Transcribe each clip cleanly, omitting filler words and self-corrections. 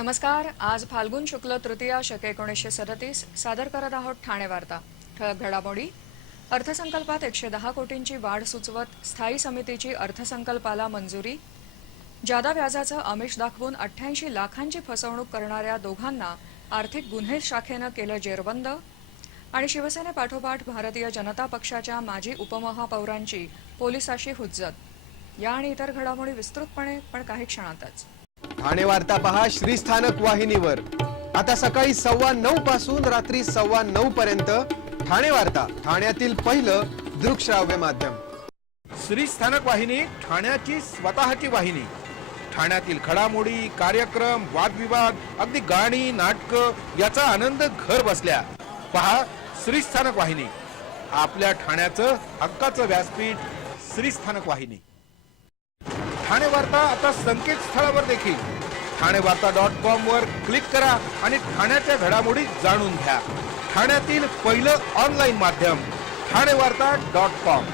नमस्कार. आज फाल्गुन शुक्ल तृतीया शके 1937 सादर करत आहोत ठाणे वार्ता. ठळक घडामोडी. अर्थसंकल्पात 110 कोटींची वाढ सुचवत स्थायी समितीची अर्थसंकल्पाला मंजुरी. जादा व्याजाचं आमिष दाखवून 88 लाखांची फसवणूक करणाऱ्या दोघांना आर्थिक गुन्हे शाखेनं केलं जेरबंद. आणि शिवसेनेपाठोपाठ भारतीय जनता पक्षाच्या माजी उपमहापौरांची पोलिसाशी हुज्जत. या आणि इतर घडामोडी विस्तृतपणे पण काही क्षणातच. ठाणे वार्ता पहा श्रीस्थानक वाहिनीवर. आता सकाळी 9:15 पासून रात्री 9:15 पर्यंत ठाणे वार्ता, ठाण्यातील पहिलं दृकश्राव्य माध्यम. श्रीस्थानक वाहिनी, ठाण्याची स्वतःची वाहिनी. ठाण्यातील घडामोडी, कार्यक्रम, वादविवाद, अगदी गाणी, नाटकं याचा आनंद घर बसल्या. पहा श्रीस्थानक वाहिनी, आपल्या ठाण्याचं हक्काचं व्यासपीठ. श्रीस्थानक वाहिनी. ठाणे वार्ता आता संकेतस्थळावर देखील ठाणेवार्ता.com वर क्लिक करा आणि ठाण्याच्या घडामोडी जाणून घ्या. ठाण्यातील पहिलं ऑनलाईन माध्यम ठाणेवार्ता.com.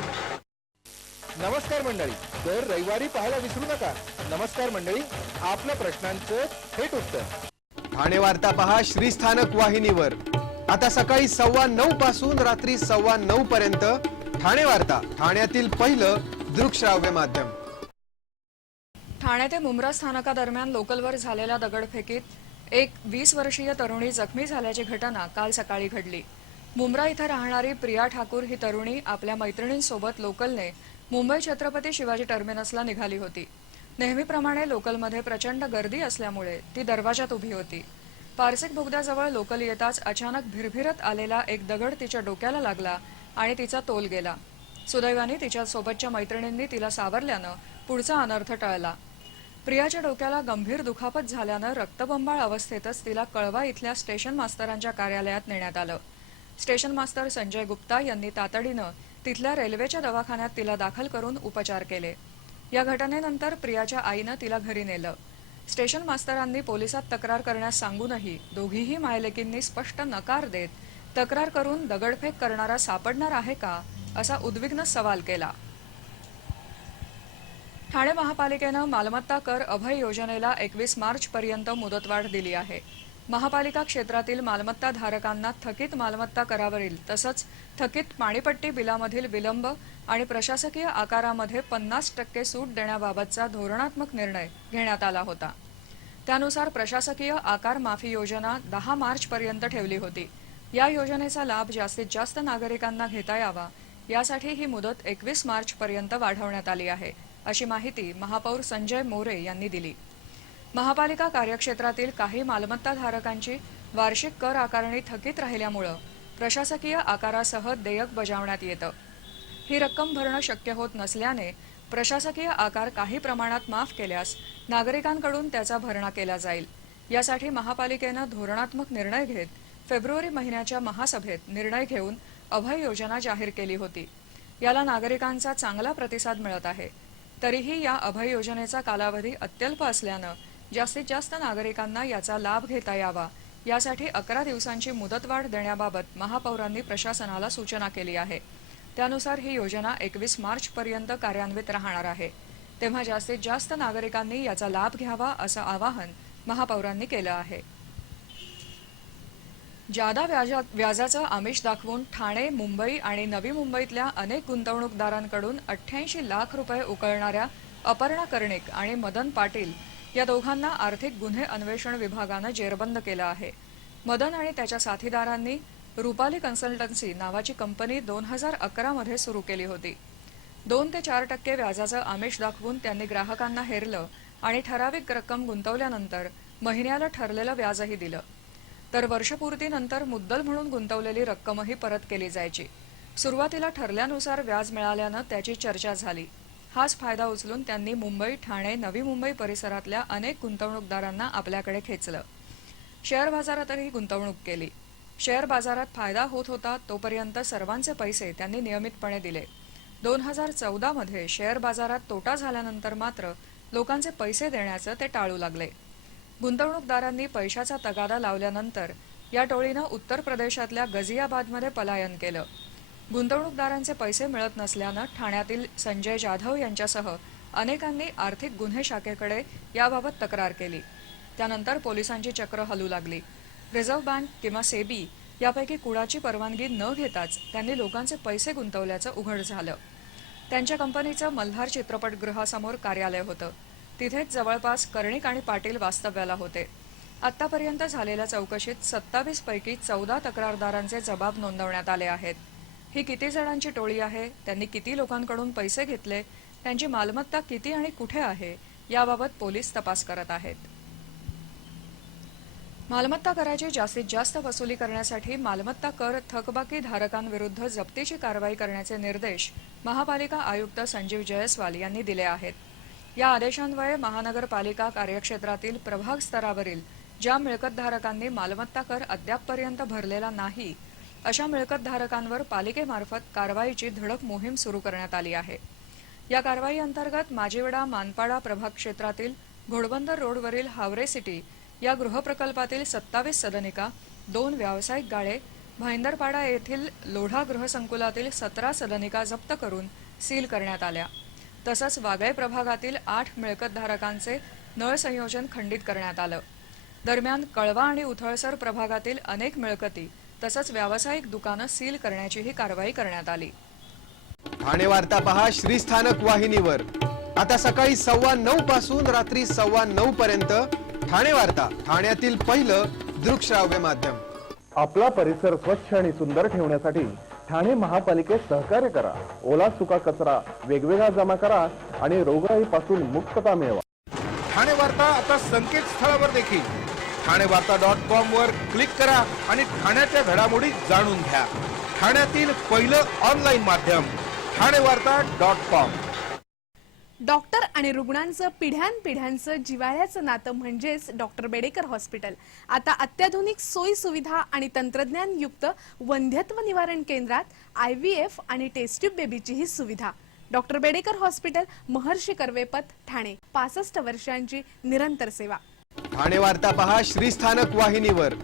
नमस्कार मंडळी, दर रविवारी पाहायला विसरू नका. नमस्कार मंडळी, आपल्या प्रश्नांचं थेट उत्तर. ठाणे वार्ता पहा श्रीस्थानक वाहिनीवर. आता सकाळी 9:15 पासून रात्री 9:15 पर्यंत ठाणे वार्ता, ठाण्यातील पहिलं दृकश्राव्य माध्यम. ठाणे ते मुंब्रा स्थानकादरम्यान लोकलवर झालेल्या दगडफेकीत एक 20 वर्षीय तरुणी जखमी झाल्याची घटना काल सकाळी घडली. मुंब्रा इथं राहणारी प्रिया ठाकूर ही तरुणी आपल्या मैत्रिणींसोबत लोकलने मुंबई छत्रपती शिवाजी टर्मिनसला निघाली होती. नेहमीप्रमाणे लोकलमध्ये प्रचंड गर्दी असल्यामुळे ती दरवाजात उभी होती. पारसिक बोगद्याजवळ लोकल येताच अचानक भिरभिरत आलेला एक दगड तिच्या डोक्याला लागला आणि तिचा तोल गेला. सुदैवाने तिच्या सोबतच्या मैत्रिणींनी तिला सावरल्यानं पुढचा अनर्थ टळला. प्रियाच्या डोक्याला गंभीर दुखापत झाल्यानं रक्तबंबाळ अवस्थेतच तिला कळवा इथल्या स्टेशन मास्तरांच्या कार्यालयात नेण्यात आलं. स्टेशन मास्तर संजय गुप्ता यांनी तातडीनं तिथल्या रेल्वेच्या दवाखान्यात तिला दाखल करून उपचार केले. या घटनेनंतर प्रियाच्या आईनं तिला घरी नेलं. स्टेशन मास्तरांनी पोलिसात तक्रार करण्यास सांगूनही दोघीही मायलेकींनी स्पष्ट नकार देत तक्रार करून दगडफेक करणारा सापडणार आहे का असा उद्विग्न सवाल केला. ठाणे महापालिकेनं मालमत्ता कर अभय योजनेला 21 मार्चपर्यंत मुदतवाढ दिली आहे. महापालिका क्षेत्रातील मालमत्ता धारकांना थकीत मालमत्ता करावरील तसंच थकीत पाणीपट्टी बिलामधील विलंब आणि प्रशासकीय आकारामध्ये 50% सूट देण्याबाबतचा धोरणात्मक निर्णय घेण्यात आला होता. त्यानुसार प्रशासकीय आकार माफी योजना 10 मार्चपर्यंत ठेवली होती. या योजनेचा लाभ जास्तीत जास्त नागरिकांना घेता यावा यासाठी ही मुदत 21 मार्चपर्यंत वाढवण्यात आली आहे, अशी माहिती महापौर संजय मोरे यांनी दिली. महापालिका कार्यक्षेत्रातील काही मालमत्ताधारकांची वार्षिक कर आकारणी थकीत राहिल्यामुळे प्रशासकीय आकारासह देयक बजावण्यात येतं. ही रक्कम भरणं शक्य होत नसल्याने प्रशासकीय आकार काही प्रमाणात माफ केल्यास नागरिकांकडून त्याचा भरणा केला जाईल. यासाठी महापालिकेनं धोरणात्मक निर्णय घेत फेब्रुवारी महिन्याच्या महासभेत निर्णय घेऊन अभय योजना जाहीर केली होती. याला नागरिकांचा चांगला प्रतिसाद मिळत आहे. तरीही या अभय योजनेचा कालावधी अत्यल्प असल्यानं जास्तीत जास्त नागरिकांना याचा लाभ घेता यावा यासाठी 11 दिवसांची मुदतवाढ देण्याबाबत महापौरांनी प्रशासनाला सूचना केली आहे. त्यानुसार ही योजना 21 मार्चपर्यंत कार्यान्वित राहणार आहे. तेव्हा जास्तीत जास्त नागरिकांनी याचा लाभ घ्यावा असं आवाहन महापौरांनी केलं आहे. जादा व्याजाचं आमिष दाखवून ठाणे, मुंबई आणि नवी मुंबईतल्या अनेक गुंतवणूकदारांकडून 88 लाख रुपये उकळणाऱ्या अपर्णा कर्णिक आणि मदन पाटील या दोघांना आर्थिक गुन्हे अन्वेषण विभागानं जेरबंद केलं आहे. मदन आणि त्याच्या साथीदारांनी रुपाली कन्सल्टन्सी नावाची कंपनी 2011 मध्ये सुरू केली होती. 2 ते 4% व्याजाचं आमिष दाखवून त्यांनी ग्राहकांना हेरलं आणि ठराविक रक्कम गुंतवल्यानंतर महिन्याला ठरलेलं व्याजही दिलं. तर वर्षपूर्तीनंतर मुद्दल म्हणून गुंतवलेली रक्कमही परत केली जायची. सुरुवातीला ठरल्यानुसार व्याज मिळाल्यानं त्याची चर्चा झाली. हाच फायदा उचलून त्यांनी मुंबई, ठाणे, नवी मुंबई परिसरातल्या अनेक गुंतवणूकदारांना आपल्याकडे खेचलं. शेअर बाजारातही गुंतवणूक केली. शेअर बाजारात फायदा होत होता तोपर्यंत सर्वांचे पैसे त्यांनी नियमितपणे दिले. 2014 मध्ये शेअर बाजारात तोटा झाल्यानंतर मात्र लोकांचे पैसे देण्याचं ते टाळू लागले. गुंतवणूकदारांनी पैशाचा तगादा लावल्यानंतर या टोळीनं उत्तर प्रदेशातल्या गझियाबादमध्ये पलायन केलं. गुंतवणूकदारांचे पैसे मिळत नसल्यानं ठाण्यातील संजय जाधव यांच्यासह अनेकांनी आर्थिक गुन्हे शाखेकडे याबाबत तक्रार केली. त्यानंतर पोलिसांची चक्र हलू लागली. रिझर्व्ह बँक किंवा सेबी यापैकी कुणाची परवानगी न घेताच त्यांनी लोकांचे पैसे गुंतवल्याचं उघड झालं. त्यांच्या कंपनीचं मल्हार चित्रपटगृहासमोर कार्यालय होतं. तिथेच जवळपास कर्णिक आणि पाटील वास्तव्याला होते. आतापर्यंत झालेल्या चौकशीत 27 पैकी 14 तक्रारदारांचे जबाब नोंदवण्यात आले आहेत. ही किती जणांची टोळी आहे, त्यांनी किती लोकांकडून पैसे घेतले, त्यांची मालमत्ता किती आणि कुठे आहे याबाबत पोलीस तपास करत आहेत. मालमत्ता कराची जास्तीत जास्त वसुली करण्यासाठी मालमत्ता कर थकबाकी धारकांविरुद्ध जप्तीची कारवाई करण्याचे निर्देश महापालिका आयुक्त संजीव जयस्वाल यांनी दिले आहेत. या आदेशान्वये महानगरपालिका कार्यक्षेत्रातील प्रभाग स्तरावरील ज्या मिळकतधारकांनी मालमत्ता कर अद्यापपर्यंत भरलेला नाही अशा मिळकतधारकांवर पालिकेमार्फत कारवाईची धडक मोहीम सुरू करण्यात आली आहे. या कारवाई अंतर्गत माजिवडा मानपाडा प्रभाग क्षेत्रातील घोडबंदर रोडवरील हावरे सिटी या गृहप्रकल्पातील 27 सदनिका, 2 व्यावसायिक गाळे, भाईंदरपाडा येथील लोढा गृहसंकुलातील 17 सदनिका जप्त करून सील करण्यात आल्या. तसंच वागळे प्रभागातील 8 मिळकतधारकांचे नळ संयोजन खंडित करण्यात आलं. दरम्यान कळवा आणि उथळसर प्रभागातील अनेक मिळकती तसंच व्यावसायिक दुकानं सील करण्याचीही कारवाई करण्यात आली. ठाणे वार्ता पहा श्रीस्थानक वाहिनीवर. आता सकाळी 9:15 पासून रात्री 9:15 पर्यंत ठाणे वार्ता, ठाण्यातील पहिलं दृकश्राव्य माध्यम. आपला परिसर स्वच्छ आणि सुंदर ठेवण्यासाठी ठाणे महापालिकेत सहकार्य करा. ओला सुका कचरा वेगवेगळा जमा करा आणि रोगराईपासून मुक्तता मिळवा. ठाणे वार्ता आता संकेतस्थळावर देखील ठाणेवार्ता.com वर क्लिक करा आणि ठाण्याच्या घडामोडी जाणून घ्या. ठाण्यातील पहिलं ऑनलाईन माध्यम ठाणेवार्ता.com. डॉक्टर आणि रुग्णांचं पिढ्यानपिढ्यांचं जिव्हाळ्याचं नातं म्हणजेच डॉक्टर बेडेकर हॉस्पिटल. आता अत्याधुनिक सोयी सुविधा आणि तंत्रज्ञानयुक्त वंध्यत्व निवारण केंद्रात IVF आणि टेस्ट ट्यूब बेबीचीही सुविधा. डॉक्टर बेडेकर हॉस्पिटल, महर्षी कर्वेपथ, ठाणे. 65 वर्षांची निरंतर सेवा. ठाणे वार्ता पहा श्रीस्थानक वाहिनीवर.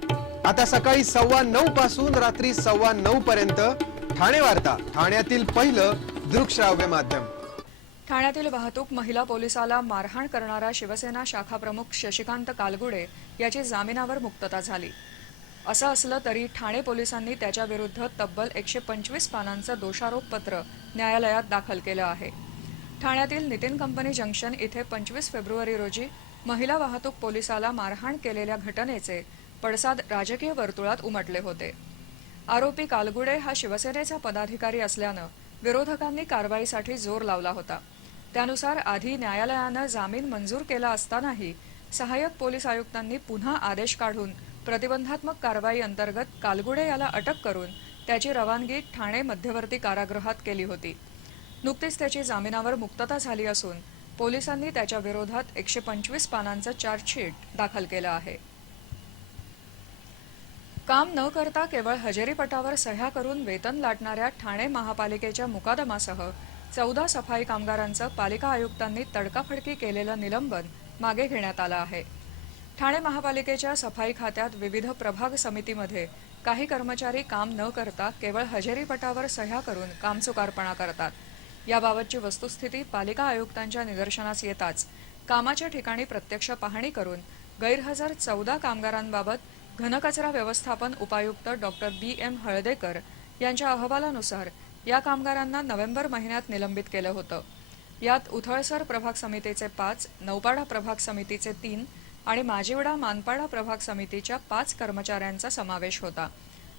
आता सकाळी 9:15 पासून रात्री 9:15 पर्यंत ठाणे वार्ता, ठाण्यातील पहिलं दृकश्राव्य माध्यम. ठाण्यातील वाहतूक महिला पोलिसाला मारहाण करणारा शिवसेना शाखा प्रमुख शशिकांत कालगुडे याची जामिनावर मुक्तता झाली. असं असलं तरी ठाणे पोलिसांनी त्याच्याविरुद्ध तब्बल 125 पानांचं दोषारोपपत्र न्यायालयात दाखल केलं आहे. ठाण्यातील नितीन कंपनी जंक्शन इथे 25 फेब्रुवारी रोजी महिला वाहतूक पोलिसाला मारहाण केलेल्या घटनेचे पडसाद राजकीय वर्तुळात उमटले होते. आरोपी कालगुडे हा शिवसेनेचा पदाधिकारी असल्यानं विरोधकांनी कारवाईसाठी जोर लावला होता. त्यानुसार आधी न्यायालयानं जामीन मंजूर केला असतानाही सहाय्यक पोलीस आयुक्तांनी पुन्हा आदेश काढून प्रतिबंधात्मक कारवाई अंतर्गत कालगुडे याला अटक करून त्याची रवानगी ठाणे मध्यवर्ती कारागृहात केली होती. नुकतीच त्याची जामिनावर मुक्तता झाली असून पोलिसांनी त्याच्या विरोधात 125 पानांचं चार्जशीट दाखल केलं आहे. काम न करता केवळ हजेरीपटावर सह्या करून वेतन लाटणाऱ्या ठाणे महापालिकेच्या मुकादमासह 14 सफाई कामगारांचं पालिका आयुक्तांनी तडकाफडकी केलेलं निलंबन मागे घेण्यात आलं आहे. ठाणे महापालिकेच्या सफाई खात्यात विविध प्रभाग समितीमध्ये काही कर्मचारी काम न करता केवळ हजेरीपटावर सह्या करून कामचुकारपणा करतात. याबाबतची वस्तुस्थिती पालिका आयुक्तांच्या निदर्शनास येताच कामाच्या ठिकाणी प्रत्यक्ष पाहणी करून गैरहजर 14 कामगारांबाबत घनकचरा व्यवस्थापन उपायुक्त डॉक्टर BM हळदेकर यांच्या अहवालानुसार या कामगारांना नोव्हेंबर महिन्यात निलंबित केलं होतं. यात उथळसर प्रभाग समितीचे 5, नौपाडा प्रभाग समितीचे 3 आणि माजिवडा मानपाडा प्रभाग समितीच्या 5 कर्मचाऱ्यांचा समावेश होता.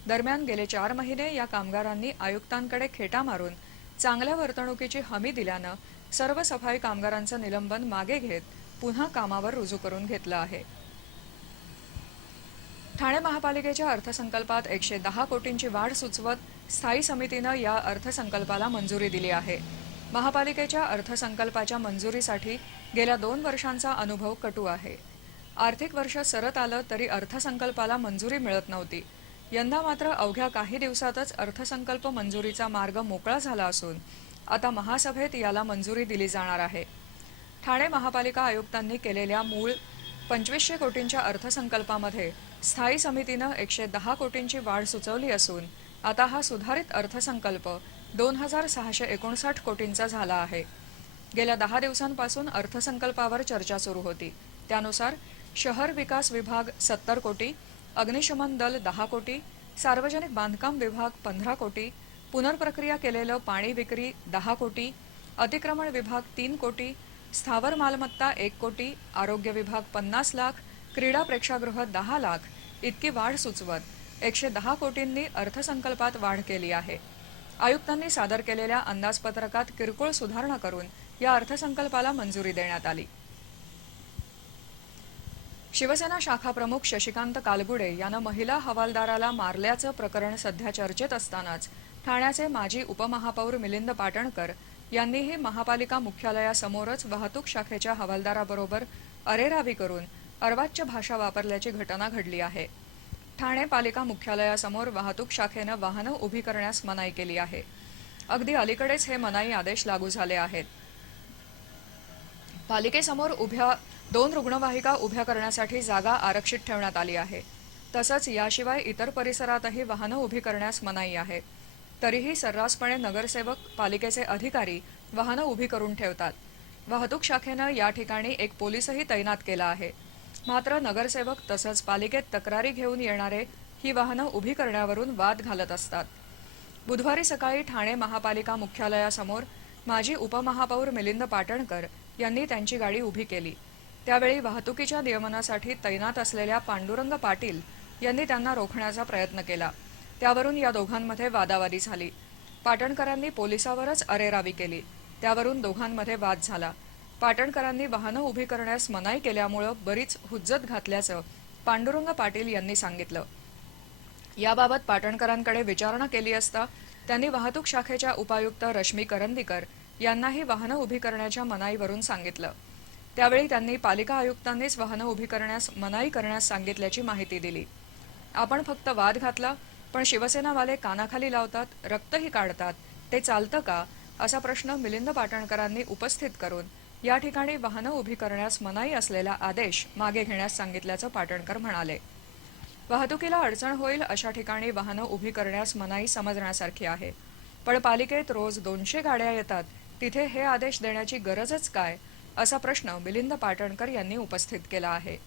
दरम्यान गेले 4 महिने या कामगारांनी आयुक्तांकडे खेटा मारून चांगल्या वर्तणुकीची हमी दिल्यानं सर्व सफाई कामगारांचं निलंबन मागे घेत पुन्हा कामावर रुजू करून घेतलं आहे. ठाणे महापालिकेच्या अर्थसंकल्पात 110 कोटींची वाढ सुचवत स्थायी समितीनं या अर्थसंकल्पाला मंजुरी दिली आहे. महापालिकेच्या अर्थसंकल्पाच्या मंजुरीसाठी गेल्या 2 वर्षांचा अनुभव कटू आहे. आर्थिक वर्ष सरत आलं तरी अर्थसंकल्पाला मंजुरी मिळत नव्हती. यंदा मात्र अवघ्या काही दिवसातच अर्थसंकल्प मंजुरीचा मार्ग मोकळा झाला असून आता महासभेत याला मंजुरी दिली जाणार आहे. ठाणे महापालिका आयुक्तांनी केलेल्या मूळ 2500 कोटींच्या अर्थसंकल्पामध्ये स्थायी समितीनं 110 कोटींची वाढ सुचवली असून आता हा सुधारित अर्थसंकल्प 2659 कोटींचा झाला आहे. गेल्या 10 दिवसांपासून अर्थसंकल्पावर चर्चा सुरू होती. त्यानुसार शहर विकास विभाग 70 कोटी, अग्निशमन दल 10 कोटी, सार्वजनिक बांधकाम विभाग 15 कोटी, पुनर्प्रक्रिया केलेलं पाणी विक्री 10 कोटी, अतिक्रमण विभाग 3 कोटी, स्थावर मालमत्ता 1 कोटी, आरोग्य विभाग 50 लाख, क्रीडा प्रेक्षागृह 10 लाख इतकी वाढ सुचवत 110 कोटींनी अर्थसंकल्पात वाढ केली आहे. आयुक्तांनी सादर केलेल्या अंदाजपत्रकात किरकोळ सुधारणा करून या अर्थसंकल्पाला मंजुरी देण्यात आली. शिवसेना शाखा प्रमुख शशिकांत कालगुडे यानं महिला हवालदाराला मारल्याचं प्रकरण सध्या चर्चेत असतानाच ठाण्याचे माजी उपमहापौर मिलिंद पाटणकर यांनीही महापालिका मुख्यालयासमोरच वाहतूक शाखेच्या हवालदाराबरोबर अरेरावी करून अर्वाच्य भाषा वापरल्याची घटना घडली आहे. ठाणे पालिका मुख्यालयासमोर वाहतूक शाखेनं वाहनं उभी करण्यास मनाई केली आहे. अगदी अलीकडेच हे मनाई आदेश लागू झाले आहेत. पालिकेसमोर 2 रुग्णवाहिका उभ्या करण्यासाठी जागा आरक्षित ठेवण्यात आली आहे. तसंच याशिवाय इतर परिसरातही वाहनं उभी करण्यास मनाई आहे. तरीही सर्रासपणे नगरसेवक पालिकेचे अधिकारी वाहनं उभी करून ठेवतात. वाहतूक शाखेनं या ठिकाणी एक पोलीसही तैनात केला आहे. मात्र नगरसेवक तसंच पालिकेत तक्रारी घेऊन येणारे ही वाहनं उभी करण्यावरून वाद घालत असतात. बुधवारी सकाळी ठाणे महापालिका मुख्यालयासमोर माजी उपमहापौर मिलिंद पाटणकर यांनी त्यांची गाडी उभी केली. त्यावेळी वाहतुकीच्या नियमनासाठी तैनात असलेल्या पांडुरंग पाटील यांनी त्यांना रोखण्याचा प्रयत्न केला. त्यावरून या दोघांमध्ये वादावादी झाली. पाटणकरांनी पोलिसावरच अरेरावी केली. त्यावरून दोघांमध्ये वाद झाला. पाटणकरांनी वाहनं उभी करण्यास मनाई केल्यामुळं बरीच हुज्जत घातल्याचं पांडुरंग पाटील यांनी सांगितलं. याबाबत पाटणकरांकडे विचारणा केली असता त्यांनी वाहतूक शाखेच्या उपायुक्त रश्मी करंदीकर यांनाही वाहनं उभी करण्याच्या मनाईवरून सांगितलं. त्यावेळी त्यांनी पालिका आयुक्तांनीच वाहनं उभी करण्यास मनाई करण्यास सांगितल्याची माहिती दिली. आपण फक्त वाद घातला, पण शिवसेनावाले कानाखाली लावतात, रक्तही काढतात, ते चालतं का, असा प्रश्न मिलिंद पाटणकरांनी उपस्थित करून या ठिकाणी वाहनं उभी करण्यास मनाई असलेला आदेश मागे घेण्यास सांगितल्याचं पाटणकर म्हणाले. वाहतुकीला अडचण होईल अशा ठिकाणी वाहनं उभी करण्यास मनाई समजण्यासारखी आहे. पण पालिकेत रोज 200 गाड्या येतात, तिथे हे आदेश देण्याची गरजच काय, असा प्रश्न मिलिंद पाटणकर यांनी उपस्थित केला आहे.